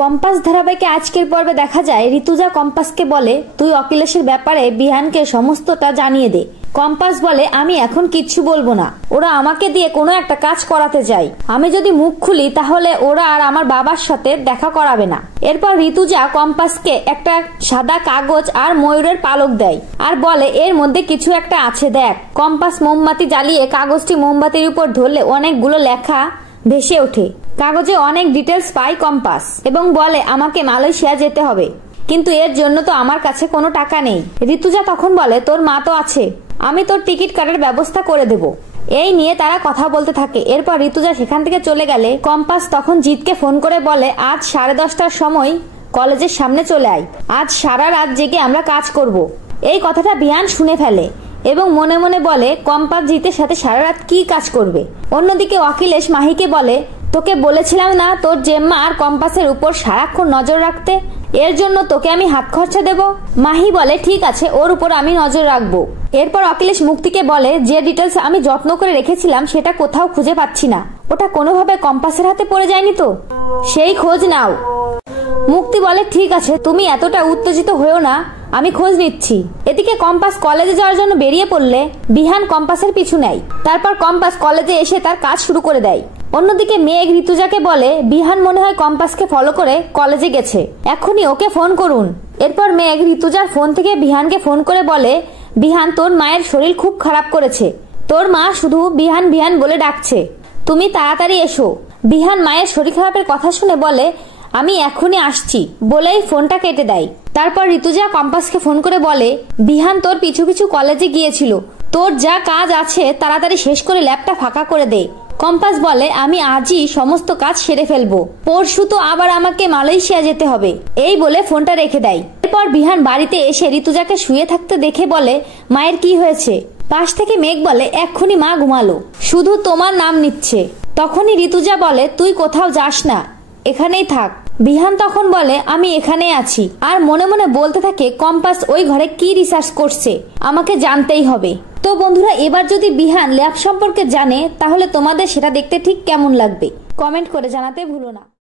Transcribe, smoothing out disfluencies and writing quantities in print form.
Compass ধারাবাহিকে আজকের পর্বে দেখা যায় ঋতুজা কম্পাসকে বলে, তুই অখিলেশের ব্যাপারে বিহানকে সমস্তটা জানিয়ে দে। কম্পাস বলে, আমি এখন কিচ্ছু বলবো না, ওরা আমাকে দিয়ে কোনো একটা কাজ করাতে চাই, আমি যদি মুখ খুলি তাহলে ওরা আর আমার বাবার সাথে দেখা করাবে না। এরপর ঋতুজা কম্পাসকে একটা সাদা কাগজ আর ময়ূরের পালক দেয় আর বলে, এর মধ্যে কিছু একটা আছে দেখ। কম্পাস মোমবাতি জ্বালিয়ে কাগজটি মোমবাতির উপর ধরলে অনেকগুলো লেখা ভেসে ওঠে। কাগজে অনেক ডিটেলস পায় কম্পাস এবং বলে, আমাকে মালয়েশিয়া যেতে হবে, কিন্তু এর জন্য তো আমার কাছে কোনো টাকা নেই। ঋতুজা তখন বলে, তোর মা তো আছে, আমি তোর টিকিট কাটার ব্যবস্থা করে দেব। এই নিয়ে তারা কথা বলতে থাকে। এরপর ঋতুজা সেখান থেকে চলে গেলে কম্পাস তখন জিতকে ফোন করে বলে, আজ 10:30টার সময় কলেজের সামনে চলে আয়, আজ সারা রাত জেগে আমরা কাজ করব। এই কথাটা বিহান শুনে ফেলে এবং মনে মনে বলে, কম্পাস জিতের সাথে সারা রাত কি কাজ করবে। অন্যদিকে অখিলেশ মাহিকে বলে, তোকে বলেছিলাম না তোর জেম্মা আর কম্পাসের উপর সারাক্ষণ নজর রাখতে, এর জন্য তোকে আমি হাত খরচা দেব। মাহি বলে, ঠিক আছে, ওর উপর আমি নজর রাখবো। এরপর অখিলেশ মুক্তিকে বলে, যে ডিটেলস আমি যত্ন করে রেখেছিলাম সেটা কোথাও খুঁজে পাচ্ছি না, ওটা কোনোভাবে কম্পাসের হাতে পড়ে যায়নি তো, সেই খোঁজ নাও। মুক্তি বলে, ঠিক আছে, তুমি এতটা উত্তেজিত হয়েও না, আমি খোঁজ নিচ্ছি। এদিকে কম্পাস কলেজে যাওয়ার জন্য বেরিয়ে পড়লে বিহান কম্পাসের পিছু নেয়। তারপর কম্পাস কলেজে এসে তার কাজ শুরু করে দেয়। অন্যদিকে মেঘ ঋতুজাকে বলে, বিহান মনে হয় কম্পাসকে ফলো করে কলেজে গেছে, এখনই ওকে ফোন করুন। এরপর মেঘ ঋতুজার ফোন থেকে বিহানকে ফোন করে বলে, বিহান, তোর মায়ের শরীর খুব খারাপ করেছে, তোর মা শুধু বিহান বিহান বলে ডাকছে, তুমি তাড়াতাড়ি এসো। বিহান মায়ের শরীর খারাপের কথা শুনে বলে, আমি এখনই আসছি বলেই ফোনটা কেটে দেয়। তারপর ঋতুজা কম্পাসকে ফোন করে বলে, বিহান তোর পিছু পিছু কলেজে গিয়েছিল, তোর যা কাজ আছে তাড়াতাড়ি শেষ করে ল্যাবটা ফাঁকা করে দে। কম্পাস বলে, আমি আজই সমস্ত কাজ সেরে ফেলবো, পরশু তো আবার আমাকে মালয়েশিয়া যেতে হবে। এই বলে ফোনটা রেখে দেয়। এরপর বিহান বাড়িতে এসে ঋতুজাকে শুয়ে থাকতে দেখে বলে, মায়ের কি হয়েছে? পাশ থেকে মেঘ বলে, এক্ষুনি মা ঘুমালো, শুধু তোমার নাম নিচ্ছে। তখনই ঋতুজা বলে, তুই কোথাও যাস না, এখানেই থাক। বিহান তখন বলে, আমি এখানেই আছি, আর মনে মনে বলতে থাকে, কম্পাস ওই ঘরে কি রিসার্চ করছে আমাকে জানতেই হবে। তো বন্ধুরা, এবার যদি বিহান ল্যাব সম্পর্কে জানে তাহলে তোমাদের সেটা দেখতে ঠিক কেমন লাগবে কমেন্ট করে জানাতে ভুলো না।